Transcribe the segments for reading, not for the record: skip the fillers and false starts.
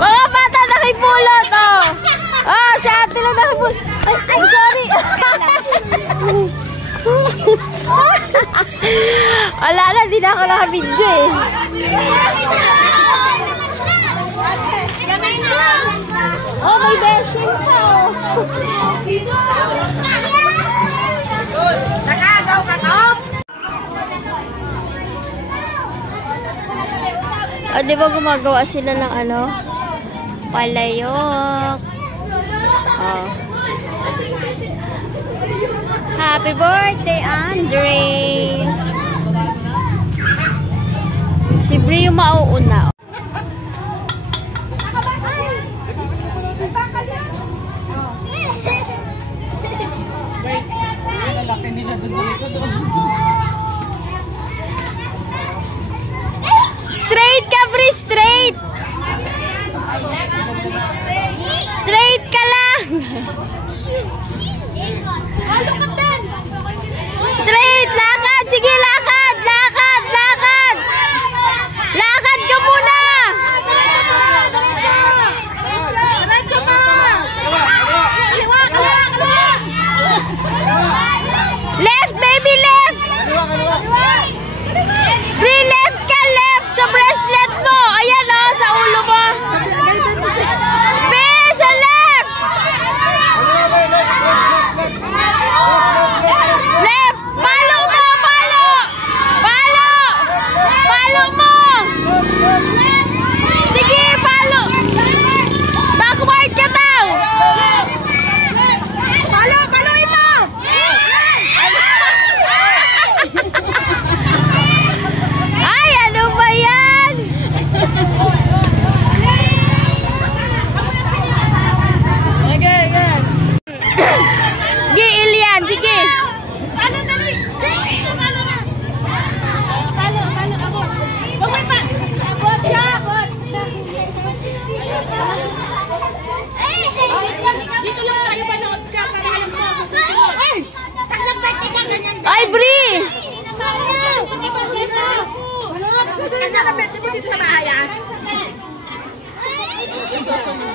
Mga bata nakipulot, oh. Oh, si ate lang nakipulot. Ay, sorry. Wala na, di na ako nakabidyo eh. Oh, may bashing pa, oh. Nakagaw ka, Tom! O, di ba gumagawa sila ng ano? Palayok. Oh. Happy birthday, Andre! Si Bri yung mauuna. Straight ka, Bri! Straight! Straight ka lang! Straight! Lakad! Sige, lakad! Lakad! Lakad! Lakad ka muna! Left, baby, left! Bri, left ka, left! Sa bracelet mo! Ayan, oh, sa ulo mo! Bri, sa left! Left! Palo mo! Palo! Palo! Palo mo! Sige, palo! Backward ka daw! Palo! Palo ito! Ay, ano ba yan? Okay, yan. Giil yan, sige. Palo, dali! Palo na! Palo, palo, abot! Baway pa! Abot siya! Abot! Dito lang tayo manood ka para alam mo sa susunod. Pag nag-birthday ka, ganyan din. Ay, Bri! Kanya ka birthday mo dito sa bahay, ah?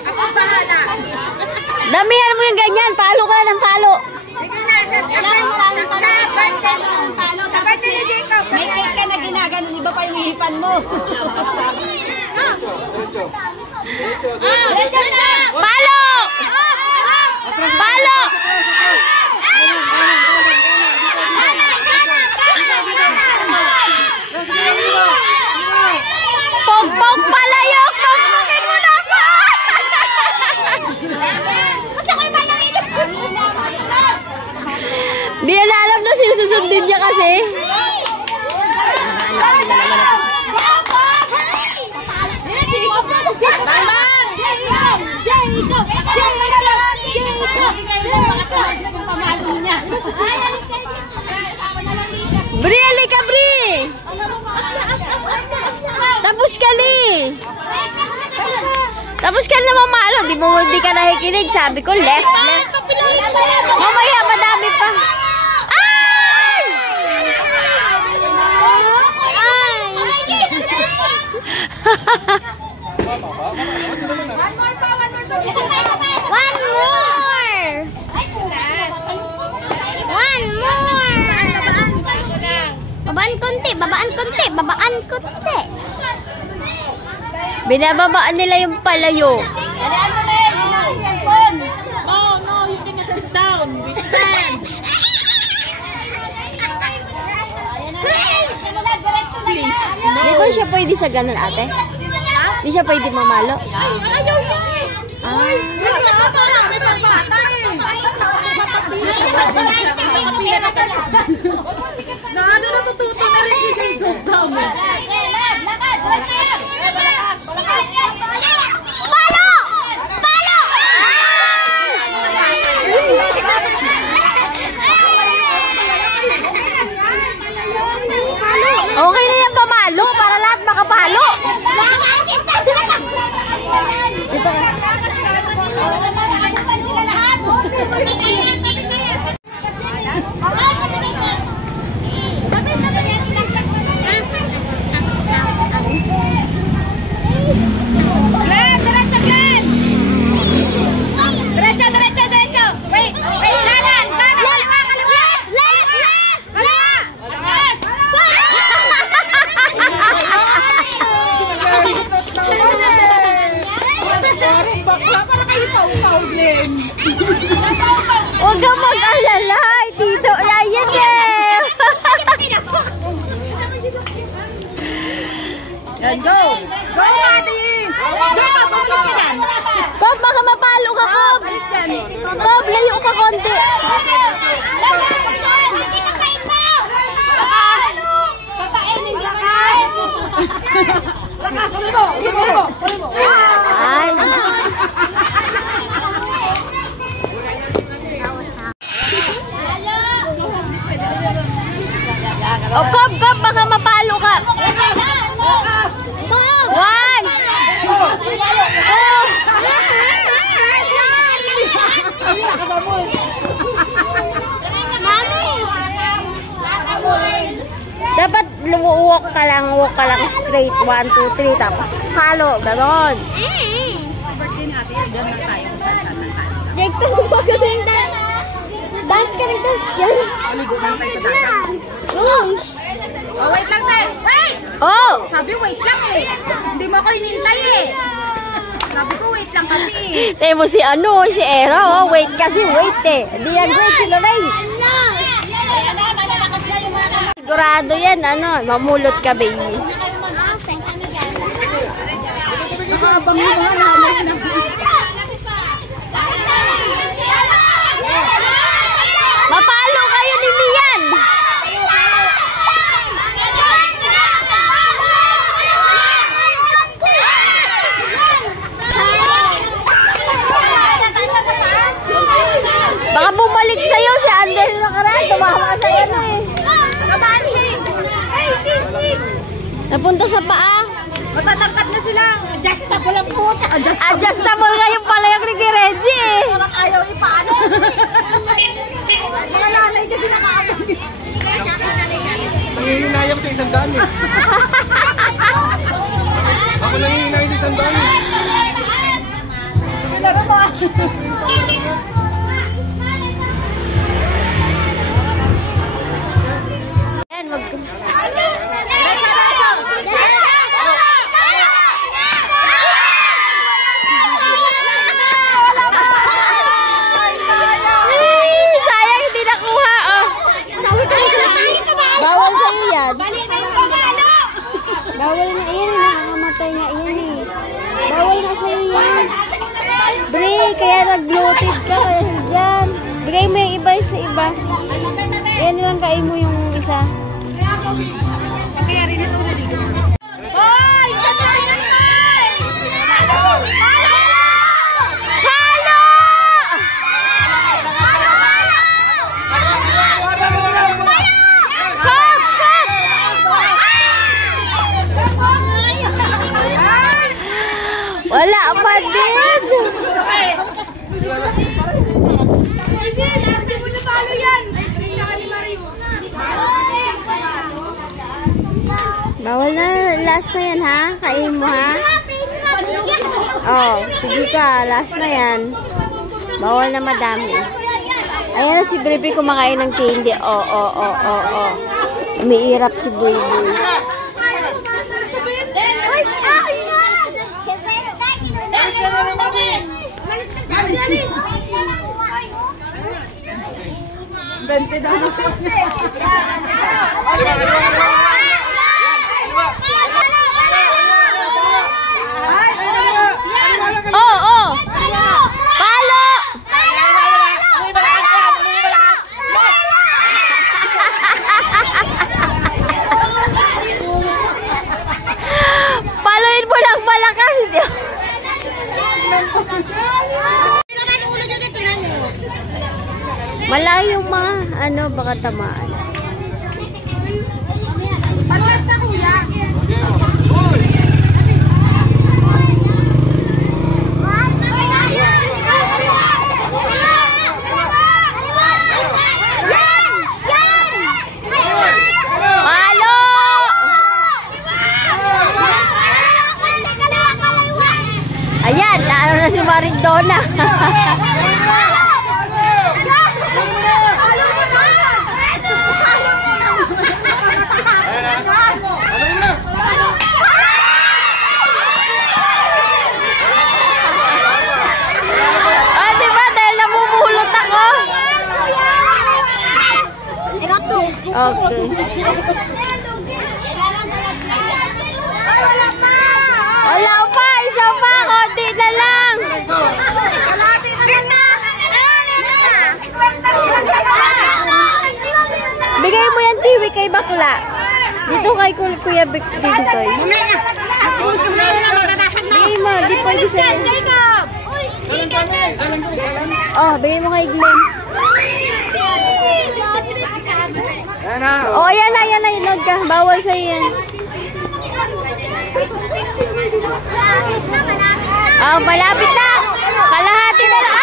Ako bahala. Damihan mo yung ganyan. Palo ka ng palo. Sa birthday ni Jacob, may cake ka na ginagano, iba pa yung hihipan mo. Palo! Palo! Pog-pog palayok! Pog-pogin mo na pa! Kasi ako'y malangit. Di na alam na sinususundin niya kasi. Bri, halika, Bri! Tapos ka ni! Tapos ka na mamalo. Di ka nakikinig. Sabi ko, left, left. Mamaya, madami pa. Ay! One more! One more! Babaan konti, babaan konti, babaan konti. Binababaan nila yung palayo. Oh no, you cannot sit down. We stand. Please. Di ba siya pwede sa ganun, ate? Di siya pwede mamalo? Ayaw niya eh. Ah. Na ano natututo na rin si Jacob daw mo. Palo! Palo! Okay na yan pamalo para lahat makapalo. Yan, go! Go, Madi! Jacob, bumalik ka dyan! Kob, baka mapalo ka, Kob! Kob, layo ka konti! Papainin ka ka! Huli mo! Ay! O, Kob, Kob, baka mapalo ka! One! Dapat walk ka lang straight. 1, 2, 3, tapos palo, gano'n. Jake, magaling dance. Dance ka ng dance dyan. Gosh! Oh, wait lang, Tay! Wait! Oh! Sabi, wait lang eh. Hindi mo ako hinintay eh. Sabi ko, wait lang kasi. Tayo mo si Era, oh. Wait kasi, wait eh. Hindi yan wait, si Lorraine. Sigurado yan, mamulot ka, baby. Mapalo kayo ni Mian! Baka bumalik sa'yo si Ander na karan. Tumawa sa'yo na eh. Napunta sa paa. Matatangkat na sila. Adjustable ang puta. Adjustable ngayon pala yung ni Reggie eh. Parang ayaw ipaano. Mga nanay kasi nakaabang. Nangihinayang sa 100 eh. Ako nangihinayang sa 100 eh. Laro mo. Yan, sayang hindi nakuha, oh. Bawal sa'yo yan. Bawal na yan, nakakamatay nga yan eh. Bawal na sa'yo yan. Bre, kaya nag-bloated ka kaya dyan. Bigay mo yung iba sa iba. Yan lang, kain mo yung isa. Kaya rin ito naligo. Hoy! Halo! Kok! Wala pa din! Bawal na, last na yan ha? Kain mo ha? Oh, sige ka, last na yan. Bawal na madami. Ayan na si Brebi kumakain ng candy. Oh. Umiirap si Boy Boy. Oh! Palo! Paluin mo lang malakas. Malayo baka tamaan. Palas na kuya. Ayan, naano na si Marindona. Ah, diba? Dahil namumulot ako. Okay. kay bakla. Dito kay Kuya Bitoy. Bigay mo, di pwede sa'yo. Oh, bigay mo kay Glenn. Ayan na. Oh, ayan na, inod ka. Bawal sa'yo yan. Oh, malapit na. Kalahati na lang.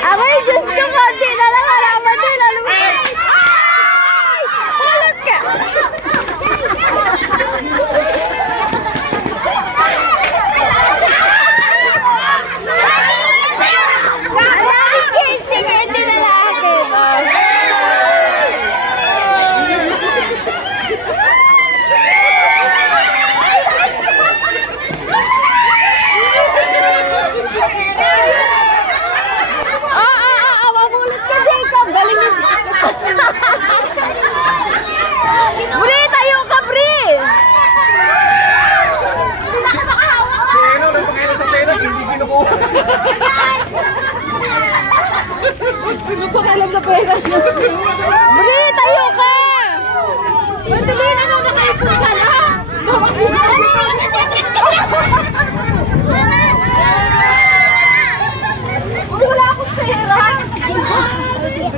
Abay, Diyos ko, konti na lang. Halaman din. Alam mo. Hulot ka. Sige, hindi na lang akin. Mamulot ka, Jacob. Galing mo. Bri, tayo ka, Bri. Sino nang pagkailan sa pera, hindi kinukuha. Napakalam na pera. Bri, tayo ka. Madali na lang nakaipon ka na. Wala akong pera.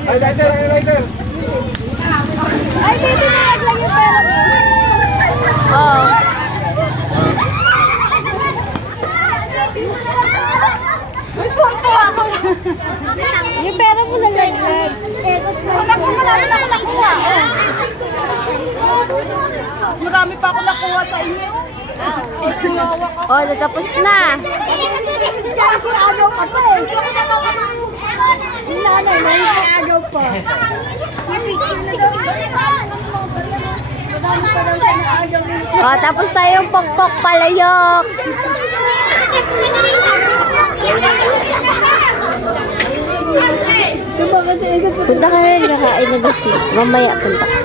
Ay, lighter. Ay, dito na lang yung pera mo. Oo. Yung pera mo na laglag. Wala ko marami na ako nakuha. Mas marami pa ako nakuha sa inyo. Oh, natapos na. Kaya ko agaw ka pa eh. Yung nanay, may agaw pa. Yung picture na daw. Madami pa daw siya na agaw rin. Oh, tapos tayong pokpok palayok. Punta ka rin, kakain na kasi. Mamaya punta ka.